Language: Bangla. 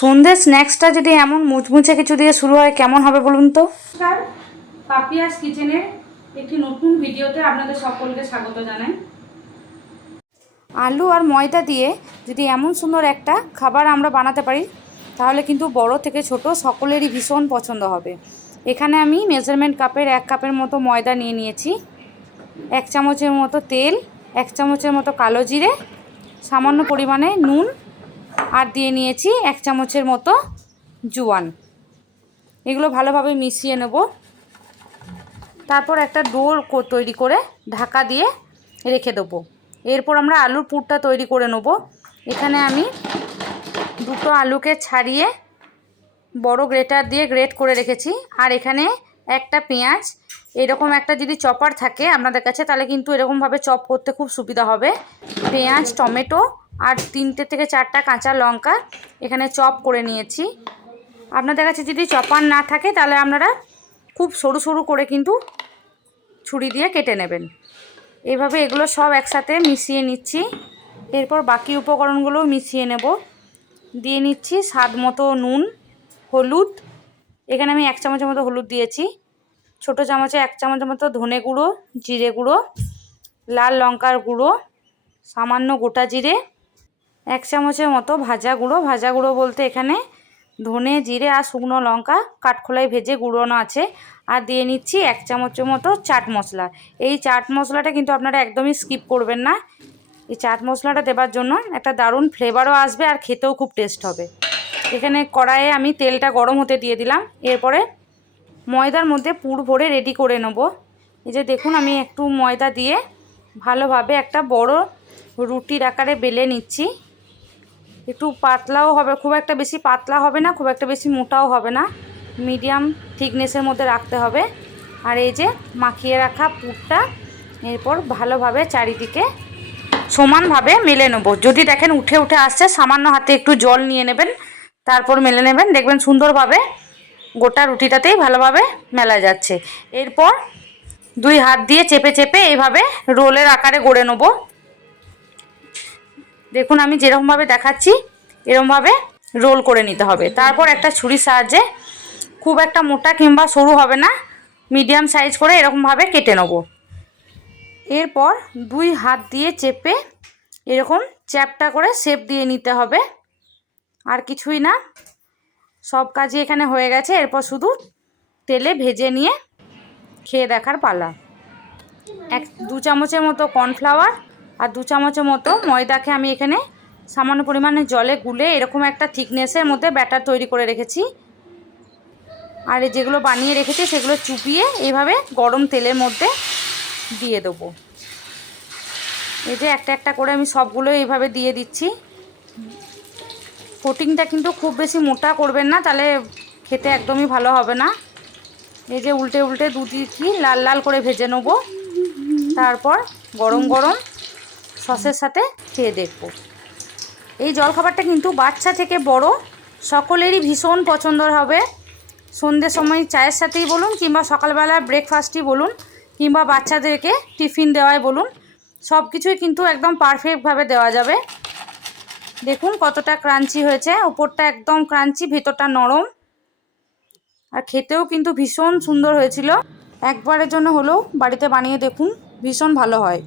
সন্ধ্যে স্ন্যাক্সটা যদি এমন মুচমুচে কিছু দিয়ে শুরু হয় কেমন হবে বলুন তো। নমস্কার, পাপিয়াস কিচেনের একটি নতুন ভিডিওতে আপনাদের সকলকে স্বাগত জানাই। আলু আর ময়দা দিয়ে যদি এমন সুন্দর একটা খাবার আমরা বানাতে পারি তাহলে কিন্তু বড় থেকে ছোট সকলেরই ভীষণ পছন্দ হবে। এখানে আমি মেজারমেন্ট কাপের 1 কাপের মতো ময়দা নিয়ে নিয়েছি, 1 চামচের মতো তেল, 1 চামচের মতো কালো জিরে, সামান্য পরিমাণে নুন আর দিয়ে নিয়েছি 1 চামচের মতো জোয়ান। এগুলো ভালোভাবে মিশিয়ে নেব। তারপর একটা ডো তৈরি করে ঢাকা দিয়ে রেখে দেবো। এরপর আমরা আলুর পুরটা তৈরি করে নেব। এখানে আমি 2টো আলুকে ছাড়িয়ে বড় গ্রেটার দিয়ে গ্রেট করে রেখেছি। আর এখানে একটা পেঁয়াজ, এরকম একটা যদি চপার থাকে আপনাদের কাছে তাহলে কিন্তু এরকমভাবে চপ করতে খুব সুবিধা হবে। পেঁয়াজ, টমেটো আর 3টে থেকে 4টা কাঁচা লঙ্কা এখানে চপ করে নিয়েছি। আপনাদের কাছে যদি চপার না থাকে তাহলে আপনারা খুব সরু সরু করে কিন্তু ছুরি দিয়ে কেটে নেবেন। এইভাবে এগুলো সব একসাথে মিশিয়ে নিচ্ছি। এরপর বাকি উপকরণগুলোও মিশিয়ে নেব। দিয়ে নিচ্ছি স্বাদ মতো নুন, হলুদ, এখানে আমি 1 চামচের মতো হলুদ দিয়েছি। ছোটো চামচে 1 চামচের মতো ধনে গুঁড়ো, জিরে গুঁড়ো, লাল লঙ্কার গুঁড়ো, সামান্য গোটা জিরে, 1 চামচের মতো ভাজা গুঁড়ো। ভাজা গুঁড়ো বলতে এখানে ধনে, জিরে আর শুকনো লঙ্কা কাঠখোলায় ভেজে গুঁড়োনো আছে। আর দিয়ে নিচ্ছি 1 চামচের মতো চাট মশলা। এই চাট মশলাটা কিন্তু আপনারা একদমই স্কিপ করবেন না। এই চাট মশলাটা দেওয়ার জন্য একটা দারুণ ফ্লেভারও আসবে আর খেতেও খুব টেস্ট হবে। এখানে কড়াইয়ে আমি তেলটা গরম হতে দিয়ে দিলাম। এরপরে ময়দার মধ্যে পুর ভরে রেডি করে নেব। এই যে দেখুন, আমি একটু ময়দা দিয়ে ভালোভাবে একটা বড় রুটির আকারে বেলে নিচ্ছি। একটু পাতলাও হবে, খুব একটা বেশি পাতলা হবে না, খুব একটা বেশি মোটাও হবে না, মিডিয়াম থিকনেসের মধ্যে রাখতে হবে। আর এই যে মাখিয়ে রাখা পুরটা এরপর ভালোভাবে চারিদিকে সমানভাবে মেলে নেব। যদি দেখেন উঠে উঠে আসছে, সামান্য হাতে একটু জল নিয়ে নেবেন, তারপর মেলে নেবেন। দেখবেন সুন্দরভাবে গোটা রুটিটাতেই ভালোভাবে মেলা যাচ্ছে। এরপর 2 হাত দিয়ে চেপে চেপে এইভাবে রোলের আকারে গড়ে নেব। দেখুন আমি যেরকমভাবে দেখাচ্ছি এরকমভাবে রোল করে নিতে হবে। তারপর একটা ছুরির সাহায্যে, খুব একটা মোটা কিংবা সরু হবে না, মিডিয়াম সাইজ করে এরকমভাবে কেটে নেব। এরপর 2 হাত দিয়ে চেপে এরকম চ্যাপটা করে শেপ দিয়ে নিতে হবে। আর কিছুই না, সব কাজই এখানে হয়ে গেছে। এরপর শুধু তেলে ভেজে নিয়ে খেয়ে দেখার পালা। 2 চামচের মতো কর্নফ্লাওয়ার আর 2 চামচের মতো ময়দাকে আমি এখানে সামান্য পরিমাণে জলে গুলে এরকম একটা থিকনেসের মধ্যে ব্যাটার তৈরি করে রেখেছি। আর যেগুলো বানিয়ে রেখেছি সেগুলো চুপিয়ে এইভাবে গরম তেলের মধ্যে দিয়ে দেবো। এই যে একটা একটা করে আমি সবগুলো এইভাবে দিয়ে দিচ্ছি। কোটিংটা কিন্তু খুব বেশি মোটা করবেন না, তাহলে খেতে একদমই ভালো হবে না। এই যে উল্টে উল্টে দুদিকই লাল লাল করে ভেজে নেবো। তারপর গরম গরম সসের সাথে খেয়ে দেখব। এই জলখাবারটা কিন্তু বাচ্চা থেকে বড় সকলেরই ভীষণ পছন্দের হবে। সন্ধ্যের সময় চায়ের সাথেই বলুন, কিংবা সকালবেলা ব্রেকফাস্টই বলুন, কিংবা বাচ্চাদেরকে টিফিন দেওয়াই বলুন, সব কিছুই কিন্তু একদম পারফেক্টভাবে দেওয়া যাবে। দেখুন কতটা ক্রাঞ্চি হয়েছে, উপরটা একদম ক্রাঞ্চি, ভেতরটা নরম, আর খেতেও কিন্তু ভীষণ সুন্দর হয়েছিল। একবারের জন্য হলেও বাড়িতে বানিয়ে দেখুন, ভীষণ ভালো হয়।